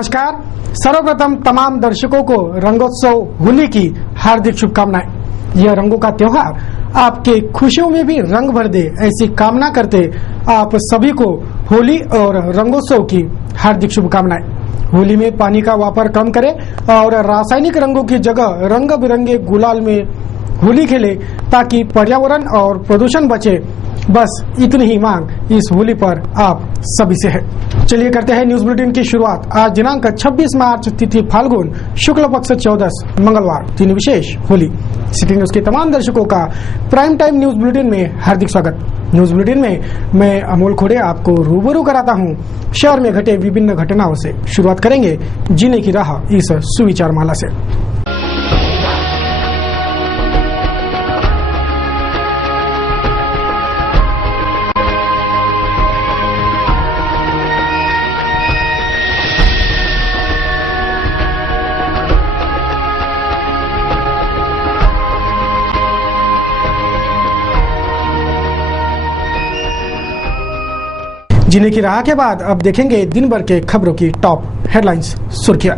नमस्कार। सर्वप्रथम तमाम दर्शकों को रंगोत्सव होली की हार्दिक शुभकामनाएं। यह रंगों का त्योहार आपके खुशियों में भी रंग भर दे, ऐसी कामना करते आप सभी को होली और रंगोत्सव की हार्दिक शुभकामनाएं। होली में पानी का वापर कम करें और रासायनिक रंगों की जगह रंग बिरंगे गुलाल में होली खेले ताकि पर्यावरण और प्रदूषण बचे। बस इतनी ही मांग इस होली पर आप सभी से है। चलिए करते हैं न्यूज बुलेटिन की शुरुआत। आज दिनांक 26 मार्च, तिथि फाल्गुन, शुक्ल पक्ष 14 मंगलवार, दिन विशेष होली। सिटी न्यूज के तमाम दर्शकों का प्राइम टाइम न्यूज बुलेटिन में हार्दिक स्वागत। न्यूज बुलेटिन में मैं अमोल खोड़े आपको रूबरू कराता हूं शहर में घटे विभिन्न घटनाओं से। शुरुआत करेंगे जीने की राह इस सुविचार माला से। जीने की राह के बाद अब देखेंगे दिन भर के खबरों की टॉप हेडलाइंस सुर्खियां।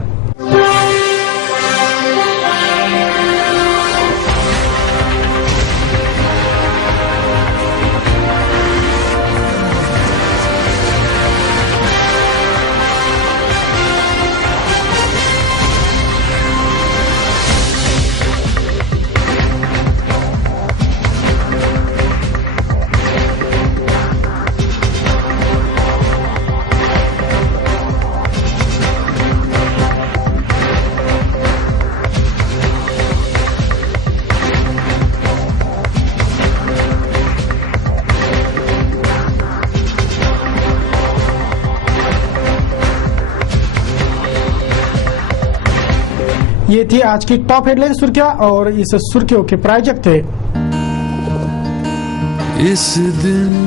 ये थी आज की टॉप हेडलाइन सुर्खियां और इस सुर्खियों के प्रायोजक थे इस दिन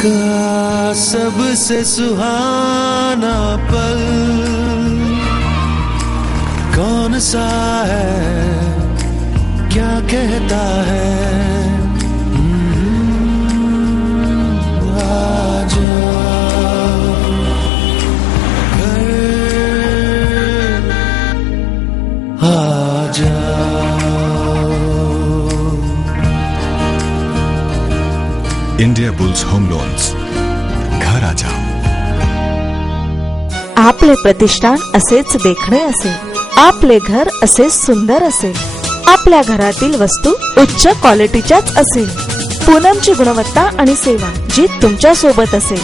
का सबसे सुहाना पल कौन सा है, क्या कहता है। इंडिया बुल्स होम लोन्स, घर आ जाओ। आपले प्रतिष्ठान असेच देखणे असेल, आपले घर असेच सुंदर असेल, आपल्या घरातील वस्तू उच्च क्वालिटीच्याच असेल, पूनमची गुणवत्ता आणि सेवा जी तुमच्या सोबत असेल।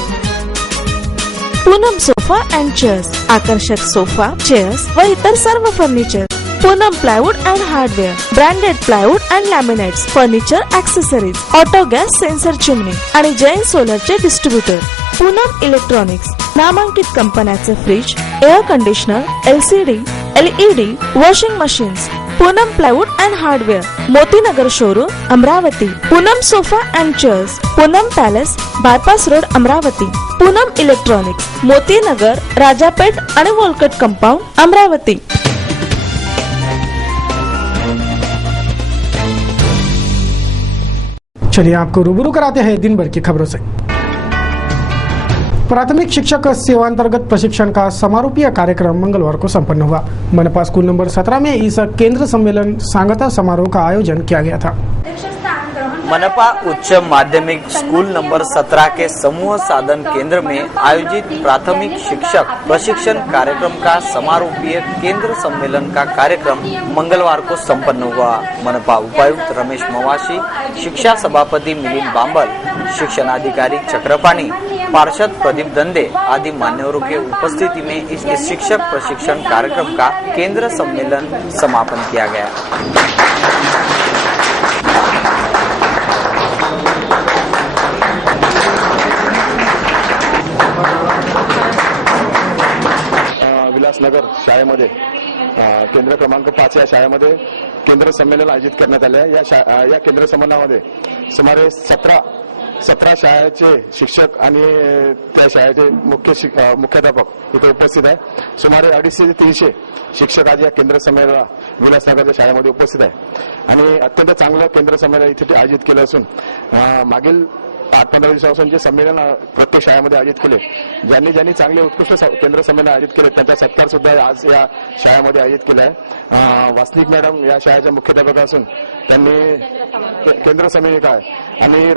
पूनम सोफा अँड चेअर्स, आकर्षक सोफा, चेअर्स व इतर सर्व furniture. Poonam plywood and hardware, branded plywood and laminates, furniture accessories, auto gas sensor चिमणी आणि जैन सोलरचे डिस्ट्रीब्युटर। पूनम इलेक्ट्रॉनिक्स, नामांकित कंपन्याचे fridge, air conditioner, LCD, LED, washing machines. Poonam plywood and hardware, Motinagar showroom, Amravati. Poonam sofa and chairs, Poonam palace, bypass road, Amravati. Poonam electronics, Motinagar, Rajapeth आणि Walcott compound, Amravati. चलिए आपको रूबरू कराते हैं दिन भर की खबरों से। प्राथमिक शिक्षक सेवांतर्गत प्रशिक्षण का समारोपीय कार्यक्रम मंगलवार को संपन्न हुआ। मनपा स्कूल नंबर 17 में इस केंद्र सम्मेलन सांगता समारोह का आयोजन किया गया था। मनपा उच्च माध्यमिक स्कूल नंबर 17 के समूह साधन केंद्र में आयोजित प्राथमिक शिक्षक प्रशिक्षण कार्यक्रम का समारोपीय केंद्र सम्मेलन का कार्यक्रम मंगलवार को संपन्न हुआ। मनपा उपायुक्त रमेश मवाशी, शिक्षा सभापति मिलिंद बांबल, शिक्षणाधिकारी चक्रपाणी, पार्षद प्रदीप दंदे आदि मान्यवरों के उपस्थिति में इस शिक्षक प्रशिक्षण कार्यक्रम का केंद्र सम्मेलन समापन किया गया। नगर शाळेमध्ये केंद्र क्रमांक 5 या शाळेमध्ये केंद्र संमेलन आयोजित करण्यात आले आहे। या केंद्र संमेलनामध्ये सुमारे 17 17 शाळेचे शिक्षक आणि त्या शाळेचे मुख्याध्यापक इथे उपस्थित आहे. सुमारे 250 ते 300 शिक्षक आज या केंद्र संमेलनाला विलासनगरच्या शाळेमध्ये उपस्थित आहे आणि अत्यंत चांगलं केंद्र संमेलन इथे आयोजित केलं असून मागील 8-15 दिवसापासून जे संमेलन प्रत्येक शाळेमध्ये आयोजित केले, ज्यांनी चांगले उत्कृष्ट केंद्र संमेलन आयोजित केले त्यांचा सत्कार सुद्धा आज या शाळेमध्ये आयोजित केला आहे. वासनिक मॅडम या शाळेच्या मुख्याध्यापक असून त्यांनी केंद्र समितिका आहे आणि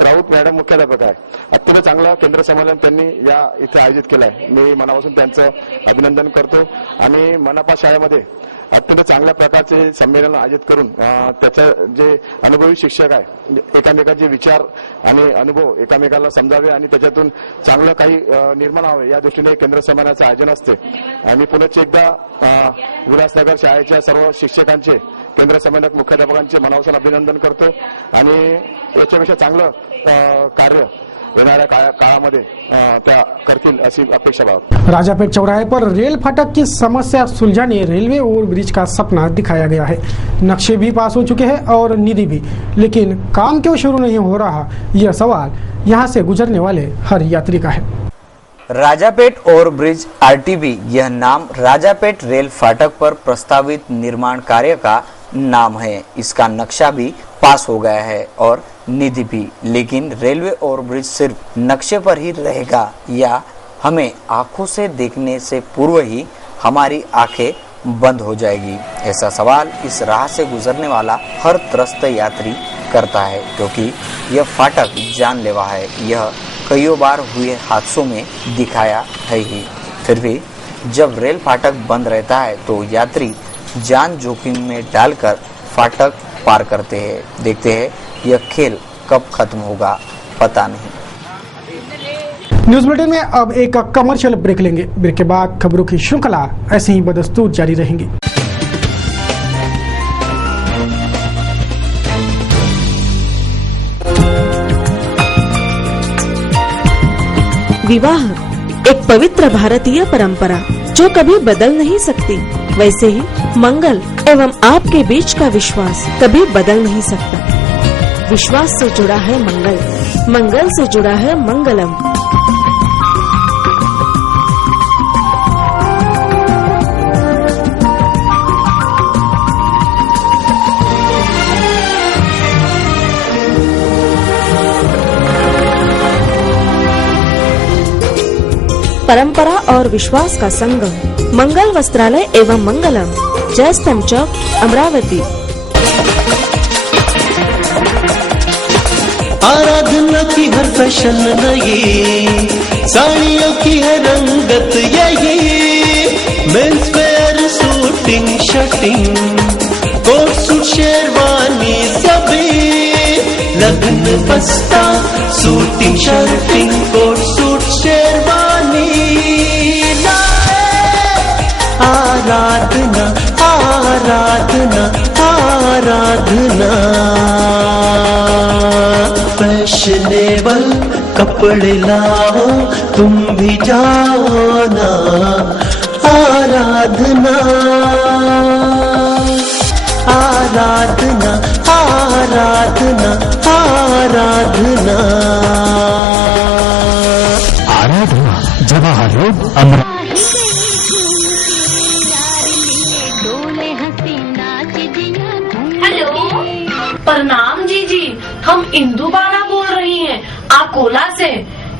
राऊत मॅडम मुख्याध्यापक आहे. अत्यंत चांगलं केंद्र संमेलन त्यांनी या इथे आयोजित केलं आहे. मी मनापासून त्यांचं अभिनंदन करतो आणि मनपा शाळेमध्ये अत्यंत चांगल्या प्रकारचे संमेलन आयोजित करून त्याच्या जे अनुभवी शिक्षक आहे एकामेकांचे विचार आणि अनुभव एकामेकाला समजावे आणि त्याच्यातून चांगलं काही निर्माण व्हावे या दृष्टीने केंद्र संमेलनाचं आयोजन असते. आणि पुनश्च एकदा विलासनगर शाळेच्या सर्व शिक्षकांचे केंद्र संमेलनात मुख्याध्यापकांचे मनापासून अभिनंदन करतो आणि याच्यापेक्षा चांगलं कार्य येणाऱ्या काळामध्ये त्या करतील ऐसी अपेक्षा बात. राजापेट चौराहे पर रेल फाटक की समस्या सुलझाने रेलवे ओवरब्रिज का सपना दिखाया गया है. नक्शे भी पास हो चुके हैं और निधि भी, लेकिन काम क्यों शुरू नहीं हो रहा, यह सवाल यहाँ से गुजरने वाले हर यात्री का है. राजापेट ओवरब्रिज आरटीबी यह नाम राजापेट रेल फाटक पर प्रस्तावित निर्माण कार्य का नाम है. इसका नक्शा भी पास हो गया है और निधि भी, लेकिन रेलवे ओवरब्रिज सिर्फ नक्शे पर ही रहेगा या हमें आंखों से देखने से पूर्व ही हमारी आंखें बंद हो जाएगी, ऐसा सवाल इस राह से गुजरने वाला हर त्रस्त यात्री करता है. क्योंकि यह फाटक जानलेवा है, यह कईयों बार हुए हादसों में दिखाया है ही. फिर भी जब रेल फाटक बंद रहता है तो यात्री जान जोखिम में डालकर फाटक पार करते हैं. देखते हैं यह खेल कब खत्म होगा पता नहीं. न्यूज बुलेटिन में अब एक कमर्शियल ब्रेक लेंगे. ब्रेक के बाद खबरों की श्रृंखला ऐसे ही बदस्तूर जारी रहेंगी. विवाह एक पवित्र भारतीय परंपरा जो कभी बदल नहीं सकती, वैसे ही मंगल एवं आपके बीच का विश्वास कभी बदल नहीं सकता. विश्वास से जुड़ा है मंगल, मंगल से जुड़ा है मंगलम. परंपरा और विश्वास का संगम, मंगल वस्त्रालय एवं मंगलम, जयस्तंभ चौक, अमरावती. आराधना की हर फैशन नई, साड़ियों की है रंगत यही, men's wear suiting shirting, coat suit sherwani सभी, लगन बस्ता suiting shirting coat suit sherwani, Aradhana Aradhana Aradhana. Fashionable कपड़े लाओ तुम भी जाओ ना, आराधना आराधना आराधना आराधना. आराधना जवाहर रोड अमरावती. प्रणाम जीजी, हम इंदु बाला बोल रही हैं अकोला से.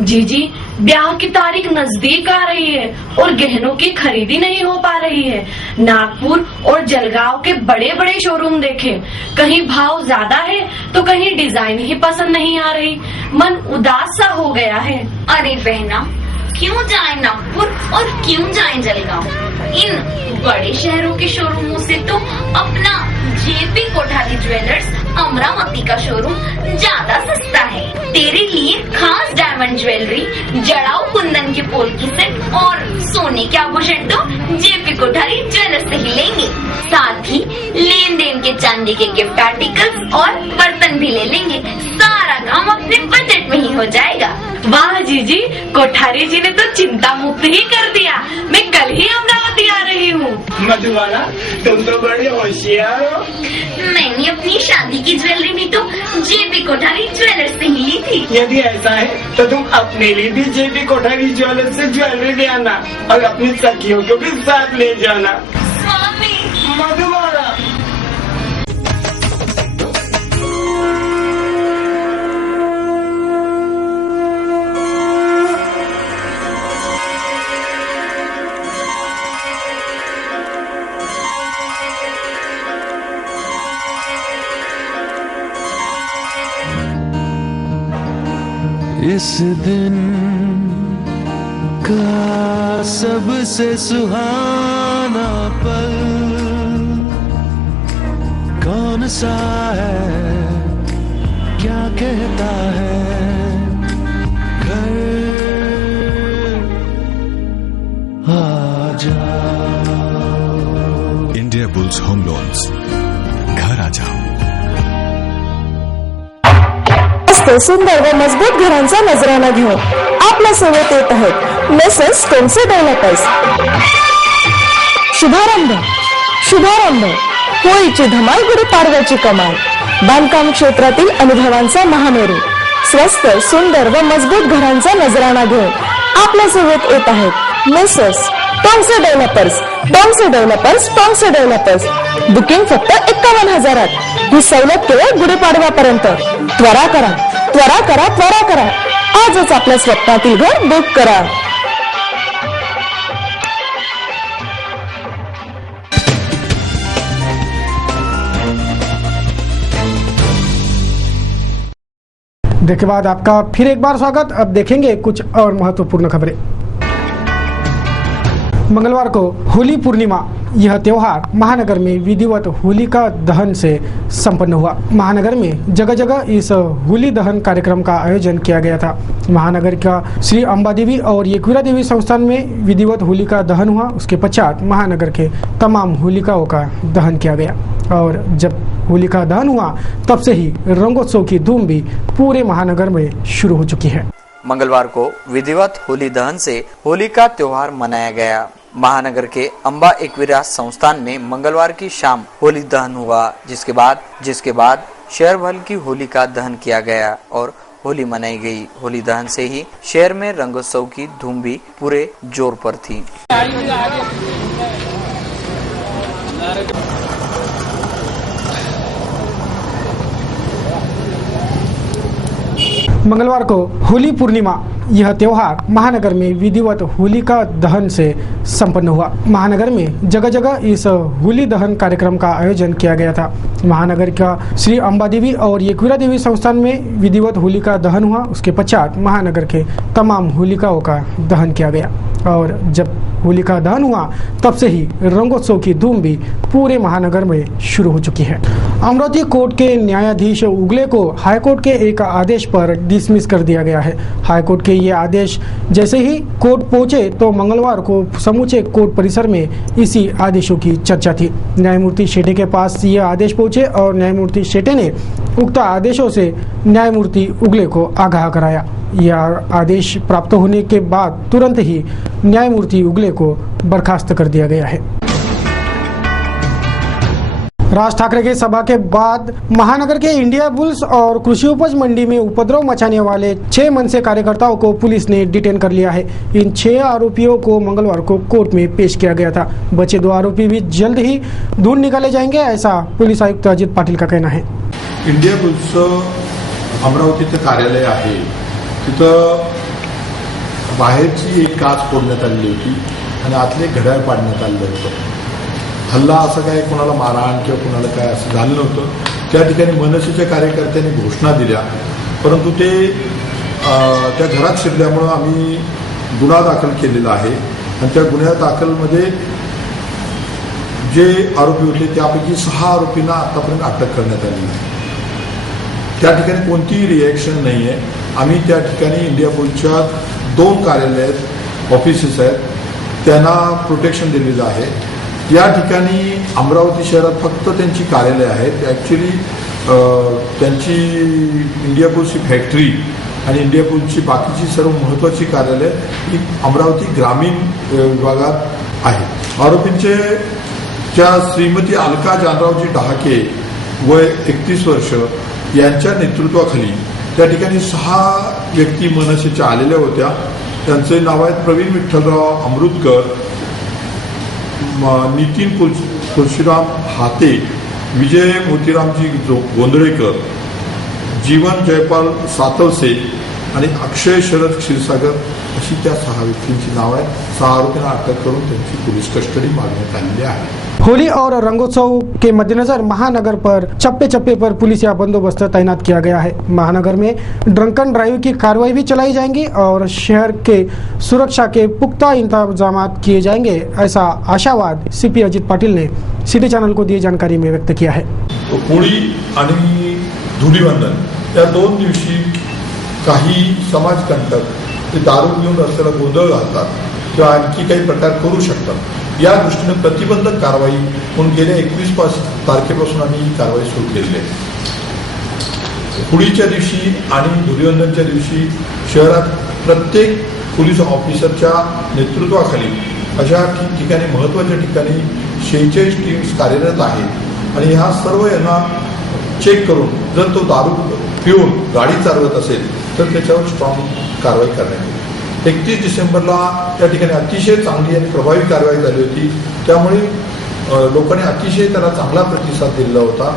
जीजी, ब्याह की तारीख नजदीक आ रही है और गहनों की खरीदी नहीं हो पा रही है. नागपुर और जलगांव के बड़े बड़े शोरूम देखे, कहीं भाव ज्यादा है तो कहीं डिजाइन ही पसंद नहीं आ रही. मन उदास सा हो गया है. अरे बहना, क्यों जाए नागपुर और क्यों जाए जलगांव? इन बड़े शहरों के शोरूमों से तो अपना जेपी कोठारी ज्वेलर्स अमरावती का शोरूम ज्यादा सस्ता है. तेरे लिए खास डायमंड ज्वेलरी, जड़ाऊ कुंदन के पोल की सेट और सोने के आभूषण तो जेपी कोठारी ज्वेलर्स से ही लेंगे. साथ ही लेन देन के चांदी के गिफ्ट आर्टिकल्स और बर्तन भी ले लेंगे. सारा काम अपने बजट में ही हो जाएगा. वाह जीजी, कोठारी जी ने तो चिंता मुक्त ही कर दिया. मैं कल ही अमरावती आ रही हूँ. मधुबाला, तुम तो बड़े होशियार हो। मैंने अपनी शादी की ज्वेलरी भी तो जेपी कोठारी ज्वेलर्स से ही ली थी। यदि ऐसा है तो तुम अपने लिए भी जेपी कोठारी ज्वेलर्स से ज्वेलरी ले आना और अपनी सखियों को भी साथ ले जाना। स्वामी मधुबाला, इस दिन का सबसे सुहाना पल कौन सा है, क्या कहता है घर आ जाओ। इंडिया बुल्स होम लोन्स, घर आ जाओ। सुंदर व मजबूत घरांचा नजराणा घेऊन आपल्या सेवेत येत आहेत मेसर्स टोन्से डेव्हलपर्स। शुभारंभ होळीची धमाल, गुढीपाडव्याची कमाल, बांधकाम क्षेत्रातील अनुभवांचा महामेरू, स्वस्त सुंदर व मजबूत घरांचा नजराणा घेऊन आपल्या सेवेत येत आहेत मेसर्स टोन्से डेव्हलपर्स। बुकिंग फक्त 51,000। ही सवलत केवळ गुढीपाडव्यापर्यंत। त्वरा करा, आजच आपल्या स्वप्नातील घर बुक करा। ब्रेक के बाद आपका फिर एक बार स्वागत। अब देखेंगे कुछ और महत्वपूर्ण खबरें। मंगलवार को होली पूर्णिमा, यह त्योहार महानगर में विधिवत होलिका दहन से संपन्न हुआ। महानगर में जगह जगह इस होली दहन कार्यक्रम का आयोजन किया गया था। महानगर का श्री अम्बा देवी और एकवीरा देवी संस्थान में विधिवत होलिका दहन हुआ। उसके पश्चात महानगर के तमाम होलिकाओं का दहन किया गया और जब होलिका दहन हुआ तब से ही रंगोत्सव की धूम भी पूरे महानगर में शुरू हो चुकी है। मंगलवार को विधिवत होली दहन से होली का त्योहार मनाया गया। महानगर के अम्बा एकवीरा संस्थान में मंगलवार की शाम होली दहन हुआ, जिसके बाद शहर भर की होली का दहन किया गया और होली मनाई गई। होली दहन से ही शहर में रंगोत्सव की धूम भी पूरे जोर पर थी। मंगलवार को होली पूर्णिमा, यह त्योहार महानगर में विधिवत होलिका दहन से संपन्न हुआ। महानगर में जगह जगह इस होली दहन कार्यक्रम का आयोजन किया गया था। महानगर का श्री अम्बा देवी और एकवीरा देवी संस्थान में विधिवत होलिका दहन हुआ। उसके पश्चात महानगर के तमाम होलिकाओं का दहन किया गया और जब होलिका दहन हुआ तब से ही रंगोत्सव की धूम भी पूरे महानगर में शुरू हो चुकी है। अमरावती कोर्ट के न्यायाधीश उगले को हाईकोर्ट के एक आदेश पर डिसमिस कर दिया गया है। हाईकोर्ट के ये आदेश जैसे ही कोर्ट पहुंचे तो मंगलवार को समूचे कोर्ट परिसर में इसी आदेशों की चर्चा थी। न्यायमूर्ति शेटे के पास ये आदेश पहुंचे और न्यायमूर्ति शेटे ने उक्त आदेशों से न्यायमूर्ति उगले को आगाह कराया। यह आदेश प्राप्त होने के बाद तुरंत ही न्यायमूर्ति उगले को बर्खास्त कर दिया गया है। राज ठाकरे की सभा के बाद महानगर के इंडिया बुल्स और कृषि उपज मंडी में उपद्रव मचाने वाले 6 मनसे कार्यकर्ताओं को पुलिस ने डिटेन कर लिया है। इन 6 आरोपियों को मंगलवार को कोर्ट में पेश किया गया था। बचे 2 आरोपी भी जल्द ही ढूंढ निकाले जाएंगे, ऐसा पुलिस आयुक्त अजित पाटील का कहना है। इंडिया बुल्सचं अमरावतीचं कार्यालय आहे, तिथं बाहेरची एक काच फोडण्यात आलेली होती आणि आतले घड्याळ पाडण्यात आलेलं होतं। हल्ला असं काय कोणाला मारहाण किंवा कोणाला काय असं झालं नव्हतं। त्या ठिकाणी मनसेच्या कार्यकर्त्यांनी घोषणा दिल्या, परंतु ते त्या घरात शिरल्यामुळं आम्ही गुन्हा दाखल केलेला आहे आणि त्या गुन्हा दाखलमध्ये जे आरोपी होते त्यापैकी 6 आरोपींना आतापर्यंत अटक करण्यात आली आहे। त्या ठिकाणी कोणतीही रिएक्शन नाही आहे। आम्ही त्या ठिकाणी इंडिया बुल्सच्या 2 कार्यालयात ऑफिसेस आहेत, त्यांना प्रोटेक्शन दिलेलं आहे। या ठिकाणी अमरावती शहरात फक्त त्यांची कार्यालय आहेत। ॲक्च्युली त्यांची इंडिया बुल्सची फॅक्टरी आणि इंडिया बुल्सची बाकीची सर्व महत्त्वाची कार्यालय ही अमरावती ग्रामीण विभागात आहेत। आरोपींचे त्या श्रीमती अलका जानरावजी डहाके वय 31 वर्ष यांच्या नेतृत्वाखाली त्या ठिकाणी 6 व्यक्ती मनसेच्या आलेल्या होत्या. त्यांचे नाव आहेत प्रवीण विठ्ठलराव अमृतकर, नितीन परशुराम हाते, विजय मोतीरामजी गोंधळेकर, जीवन जयपाल सातवसे आणि अक्षय शरद क्षीरसागर अशी त्या 6 व्यक्तींची नाव आहेत. 6 आरोपींना अटक करून त्यांची पोलीस कस्टडी मागण्यात आलेली आहे. होली और रंगोत्सव के मद्देनजर महानगर पर चप्पे चप्पे पर पुलिस या बंदोबस्त तैनात किया गया है. महानगर में ड्रंकन ड्राइव की कार्रवाई भी चलाई जाएंगी और शहर के सुरक्षा के पुख्ता इंतजाम किए जाएंगे, ऐसा आशावाद सीपी अजित पाटिल ने सिटी चैनल को दिए जानकारी में व्यक्त किया है. होळी आणि धुलीवंदन या 2 दिवशी काही समाजकंटक ते दारू पिऊन रस्त्याला गोंधळ घालतात किंवा आणखी काही प्रकार करू शकतात. या दृष्टीने प्रतिबंधक कारवाई म्हणून गेल्या 21 तारखेपासून आम्ही ही कारवाई सुरू केलेली आहे. होळीच्या दिवशी आणि धुलीवंदनच्या दिवशी शहरात प्रत्येक पोलीस ऑफिसरच्या नेतृत्वाखाली अशा ठिकाणी महत्त्वाच्या ठिकाणी 46 टीम्स कार्यरत आहेत आणि ह्या सर्व यांना चेक करून जर तो दारू पिऊन गाडी चालवत असेल तर त्याच्यावर स्ट्रॉंग कारवाई करण्यात येईल. 31 डिसेंबरला त्या ठिकाणी अतिशय चांगली आणि प्रभावी कारवाई झाली होती. त्यामुळे लोकांनी अतिशय त्याला चांगला प्रतिसाद दिला होता.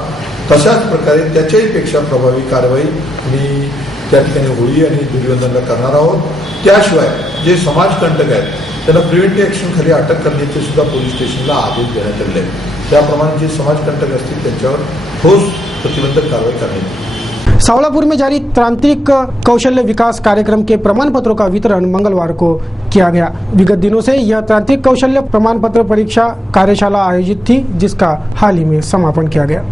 तशाच प्रकारे त्याच्याही पेक्षा प्रभावी कारवाई आणि त्या ठिकाणी होळी आणि धुलीवंदनला करणार आहोत. त्याशिवाय जे समाजकंटक आहेत त्यांना प्रिव्हेंटिव्ह ॲक्शन खाली अटक करण्याचे सुद्धा पोलीस स्टेशनला आदेश देण्यात आले आहेत. त्याप्रमाणे जे समाजकंटक असतील त्यांच्यावर ठोस प्रतिबंधक कारवाई करण्यात येईल. सावलापुर में जारी तांत्रिक कौशल्य विकास कार्यक्रम के प्रमाण पत्रों का वितरण मंगलवार को किया गया. विगत दिनों से यह तांत्रिक कौशल्य प्रमाण पत्र परीक्षा कार्यशाला आयोजित थी, जिसका हाल ही में समापन किया गया.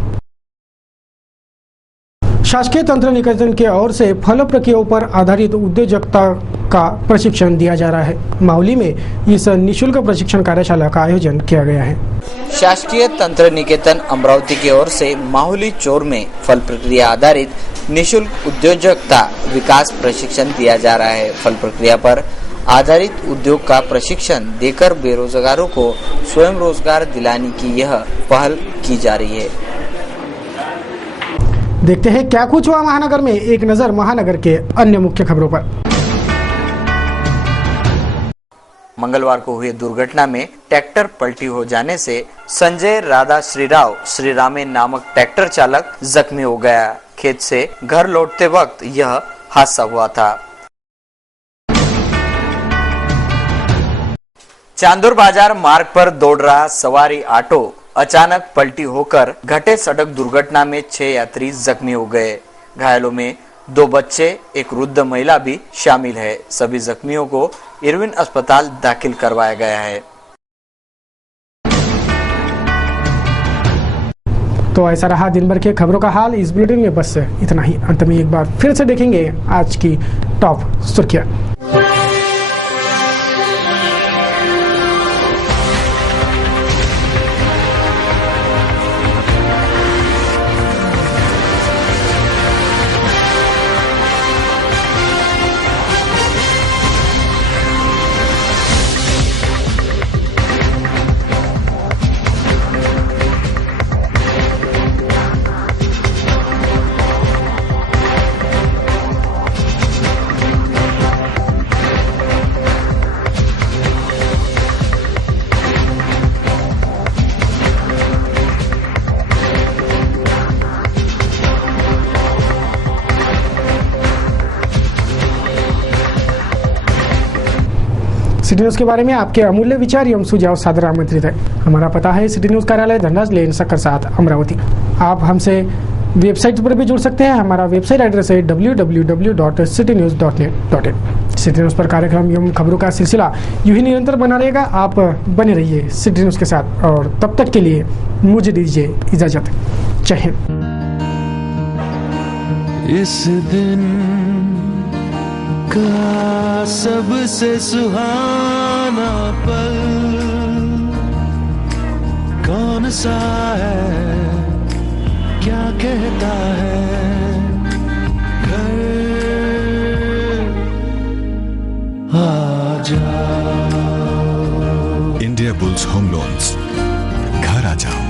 शासकीय तंत्र निकेतन की ओर से फल प्रक्रियाओं पर आधारित उद्योजकता का प्रशिक्षण दिया जा रहा है. मावली में इस निःशुल्क प्रशिक्षण कार्यशाला का आयोजन किया गया है. शासकीय तंत्र निकेतन अमरावती की ओर से माहुली चोर में फल प्रक्रिया आधारित निःशुल्क उद्योजकता विकास प्रशिक्षण दिया जा रहा है. फल प्रक्रिया पर आधारित उद्योग का प्रशिक्षण देकर बेरोजगारों को स्वयं रोजगार दिलाने की यह पहल की जा रही है. देखते हैं क्या कुछ हुआ महानगर में. एक नजर महानगर के अन्य मुख्य खबरों पर. मंगलवार को हुई दुर्घटना में ट्रैक्टर पलटी हो जाने से संजय राधा श्रीरामे नामक ट्रैक्टर चालक जख्मी हो गया. खेत से घर लौटते वक्त यह हादसा हुआ था. चांदूर बाजार मार्ग पर दौड़ रहा सवारी ऑटो अचानक पलटी होकर घटे सड़क दुर्घटना में 6 यात्री जख्मी हो गए. घायलों में 2 बच्चे, एक वृद्ध महिला भी शामिल है. सभी जख्मियों को इरविन अस्पताल दाखिल करवाया गया है. तो ऐसा रहा दिन भर के खबरों का हाल. इस बुलेटिन में बस इतना ही. अंत में एक बार फिर से देखेंगे आज की टॉप सुर्खियां. सिटी न्यूज के बारे में आपके अमूल्य विचार एवं सुझाव सादर आमंत्रित है. हमारा पता है सिटी न्यूज कार्यालय धनराज लेन सक्कर 7 अमरावती. आप हमसे वेबसाइट पर भी जुड़ सकते हैं. हमारा वेबसाइट एड्रेस है www.citynews.net.in. सिटी न्यूज पर कार्यक्रम एवं खबरों का सिलसिला यूं ही निरंतर बना रहेगा. आप बने रहिए सिटी न्यूज के साथ और तब तक के लिए मुझे दीजिए इजाजत. जय हिंद. इस दिन का सबसे सुहाना पल कौन सा है, क्या कहता है घर आ जाओ. इंडिया बुल्स होम लोन्स, घर घर आ जाओ।